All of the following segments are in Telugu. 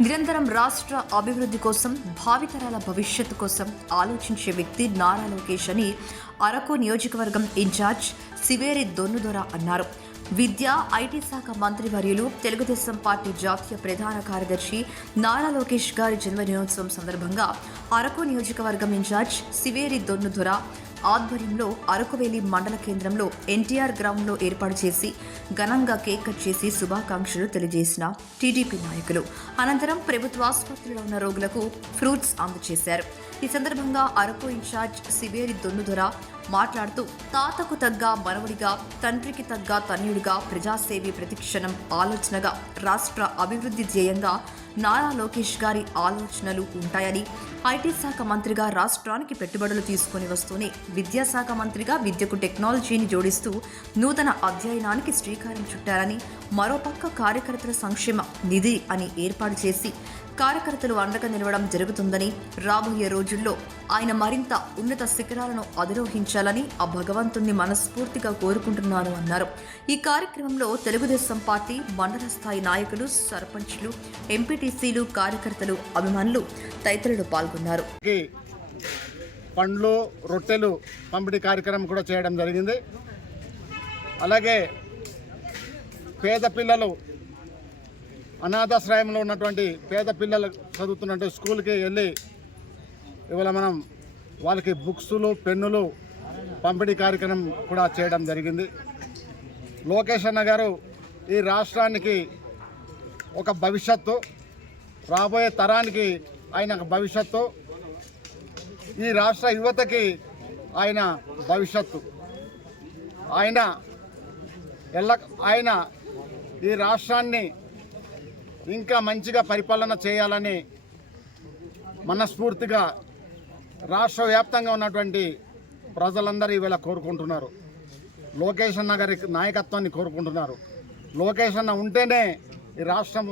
నిరంతరం రాష్ట్ర అభివృద్ధి కోసం భావితరాల భవిష్యత్తు కోసం ఆలోచించే వ్యక్తి నారా లోకేష్ అని అరకు నియోజకవర్గం ఇన్ఛార్జ్ సివేరి దొన్నుదొర అన్నారు. విద్యా ఐటీ శాఖ మంత్రివర్యులు తెలుగుదేశం పార్టీ జాతీయ ప్రధాన కార్యదర్శి నారా లోకేష్ గారి జన్మదినోత్సవం సందర్భంగా అరకు నియోజకవర్గం ఇన్ఛార్జ్ సివేరి దొన్నుదొర ఆధ్వర్యంలో అరకువేలి మండల కేంద్రంలో ఎన్టీఆర్ గ్రౌండ్లో ఏర్పాటు చేసి ఘనంగా కేక్ కట్ చేసి శుభాకాంక్షలు తెలియజేసిన టీడీపీ నాయకులు అనంతరం ప్రభుత్వ ఆసుపత్రిలో ఉన్న రోగులకు ఫ్రూట్స్ అందజేశారు. ఈ సందర్భంగా అరకు ఇన్ఛార్జ్ సివేరి దొన్నుదొర మాట్లాడుతూ తాతకు తగ్గ మనవడిగా, తండ్రికి తగ్గ తనయుడిగా ప్రజాసేవి ప్రతిక్షణం ఆలోచనగా రాష్ట్ర అభివృద్ధి ధ్యేయంగా నారా లోకేష్ గారి ఆలోచనలు ఉంటాయని, ఐటీ శాఖ మంత్రిగా రాష్ట్రానికి పెట్టుబడులు తీసుకుని వస్తూనే విద్యాశాఖ మంత్రిగా విద్యకు టెక్నాలజీని జోడిస్తూ నూతన అధ్యయనానికి శ్రీకారం చుట్టారని, మరోపక్క కార్యకర్తల సంక్షేమ నిధి అని ఏర్పాటు చేసి కార్యకర్తలు అండగా నిలవడం జరుగుతుందని, రాబోయే రోజుల్లో ఆయన మరింత ఉన్నత శిఖరాలను అధిరోహించాలని ఆ భగవంతుణ్ణి మనస్ఫూర్తిగా కోరుకుంటున్నాను అన్నారు. ఈ కార్యక్రమంలో తెలుగుదేశం పార్టీ మండల స్థాయి నాయకులు, సర్పంచ్లు, ఎంపీటీసీలు, కార్యకర్తలు, అభిమానులు తదితరులు పాల్గొన్నారు. పండ్లు, రొట్టెలు పంపిణీ కార్యక్రమం కూడా చేయడం జరిగింది. అలాగే పేద పిల్లలు, అనాథాశ్రయంలో ఉన్నటువంటి పేద పిల్లలు చదువుతున్నట్టు స్కూల్కి వెళ్ళి ఇవాళ మనం వాళ్ళకి బుక్సులు, పెన్నులు పంపిణీ కార్యక్రమం కూడా చేయడం జరిగింది. లోకేష్ అన్న గారు ఈ రాష్ట్రానికి ఒక భవిష్యత్తు, రాబోయే తరానికి ఆయన భవిష్యత్తు, ఈ రాష్ట్ర యువతకి ఆయన భవిష్యత్తు. ఆయన ఈ రాష్ట్రాన్ని ఇంకా మంచిగా పరిపాలన చేయాలని మనస్ఫూర్తిగా రాష్ట్ర వ్యాప్తంగా ఉన్నటువంటి ప్రజలందరూ ఈవేళ కోరుకుంటున్నారు. లోకేష్ అన్న గారి నాయకత్వాన్ని కోరుకుంటున్నారు. లోకేష్ అన్న ఉంటేనే ఈ రాష్ట్రం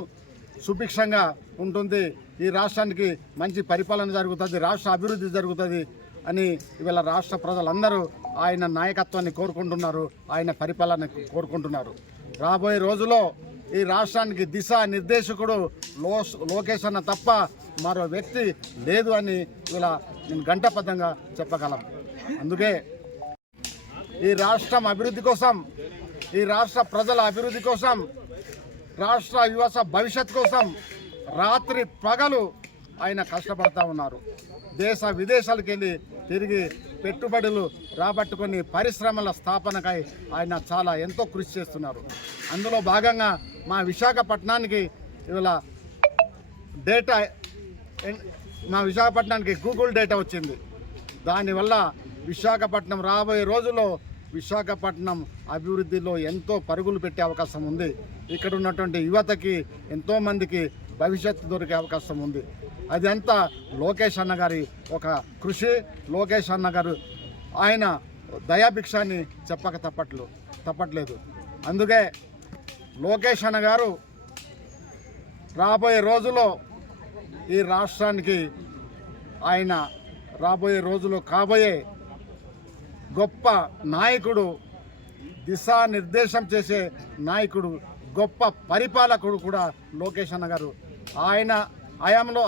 సుభిక్షంగా ఉంటుంది, ఈ రాష్ట్రానికి మంచి పరిపాలన జరుగుతుంది, రాష్ట్ర అభివృద్ధి జరుగుతుంది అని ఈవేళ రాష్ట్ర ప్రజలందరూ ఆయన నాయకత్వాన్ని కోరుకుంటున్నారు, ఆయన పరిపాలన కోరుకుంటున్నారు. రాబోయే రోజుల్లో ఈ రాష్ట్రానికి దిశా నిర్దేశకుడు లోకేష్ అన్న తప్ప మరో వ్యక్తి లేదు అని ఇలా నేను గంటబద్ధంగా చెప్పగలం. అందుకే ఈ రాష్ట్రం అభివృద్ధి కోసం, ఈ రాష్ట్ర ప్రజల అభివృద్ధి కోసం, రాష్ట్ర యువత భవిష్యత్ కోసం రాత్రి పగలు ఆయన కష్టపడతా ఉన్నారు. దేశ విదేశాలకు వెళ్ళి తిరిగి పెట్టుబడులు రాబట్టుకొని పరిశ్రమల స్థాపనకై ఆయన చాలా ఎంతో కృషి చేస్తున్నారు. అందులో భాగంగా మా విశాఖపట్నానికి ఇవాళ గూగుల్ డేటా వచ్చింది. దానివల్ల విశాఖపట్నం రాబోయే రోజుల్లో విశాఖపట్నం అభివృద్ధిలో ఎంతో పరుగులు పెట్టే అవకాశం ఉంది. ఇక్కడ ఉన్నటువంటి యువతకి ఎంతోమందికి భవిష్యత్తు దొరికే అవకాశం ఉంది. అదంతా లోకేష్ అన్న గారి ఒక కృషి. లోకేష్ అన్న గారు ఆయన దయాభిక్షాన్ని చెప్పక తప్పట్లేదు. అందుకే లోకేష్ అన్న గారు రాబోయే రోజుల్లో ఈ రాష్ట్రానికి ఆయన రాబోయే రోజుల్లో కాబోయే గొప్ప నాయకుడు, దిశానిర్దేశం చేసే నాయకుడు, గొప్ప పరిపాలకుడు కూడా లోకేష్ అన్న గారు. ఆయన హయాంలో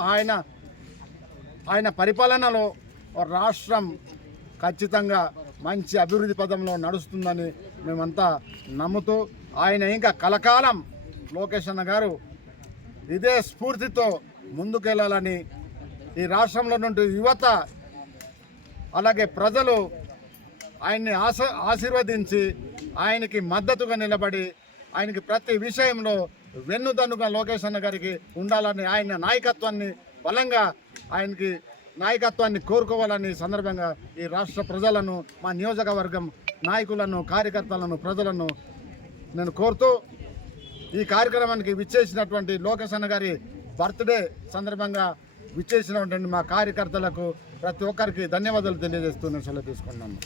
ఆయన పరిపాలనలో రాష్ట్రం ఖచ్చితంగా మంచి అభివృద్ధి పదంలో నడుస్తుందని మేమంతా నమ్ముతూ ఆయన ఇంకా కలకాలం లోకేష్ అన్న గారు ఇదే స్ఫూర్తితో ముందుకెళ్లాలని, ఈ రాష్ట్రంలో నుండి యువత అలాగే ప్రజలు ఆయన్ని ఆశీర్వదించి ఆయనకి మద్దతుగా నిలబడి ఆయనకి ప్రతి విషయంలో వెన్నుదన్నుగా లోకేష్ అన్న గారికి ఉండాలని, ఆయన నాయకత్వాన్ని బలంగా ఆయనకి నాయకత్వాన్ని కోరుకోవాలని సందర్భంగా ఈ రాష్ట్ర ప్రజలను, మా నియోజకవర్గం నాయకులను, కార్యకర్తలను, ప్రజలను నేను కోరుతూ ఈ కార్యక్రమానికి విచ్చేసినటువంటి లోకేష్ అన్న గారి బర్త్డే సందర్భంగా విచ్చేసినటువంటి మా కార్యకర్తలకు ప్రతి ఒక్కరికి ధన్యవాదాలు తెలియజేస్తూ నేను సెలవు తీసుకున్నాను.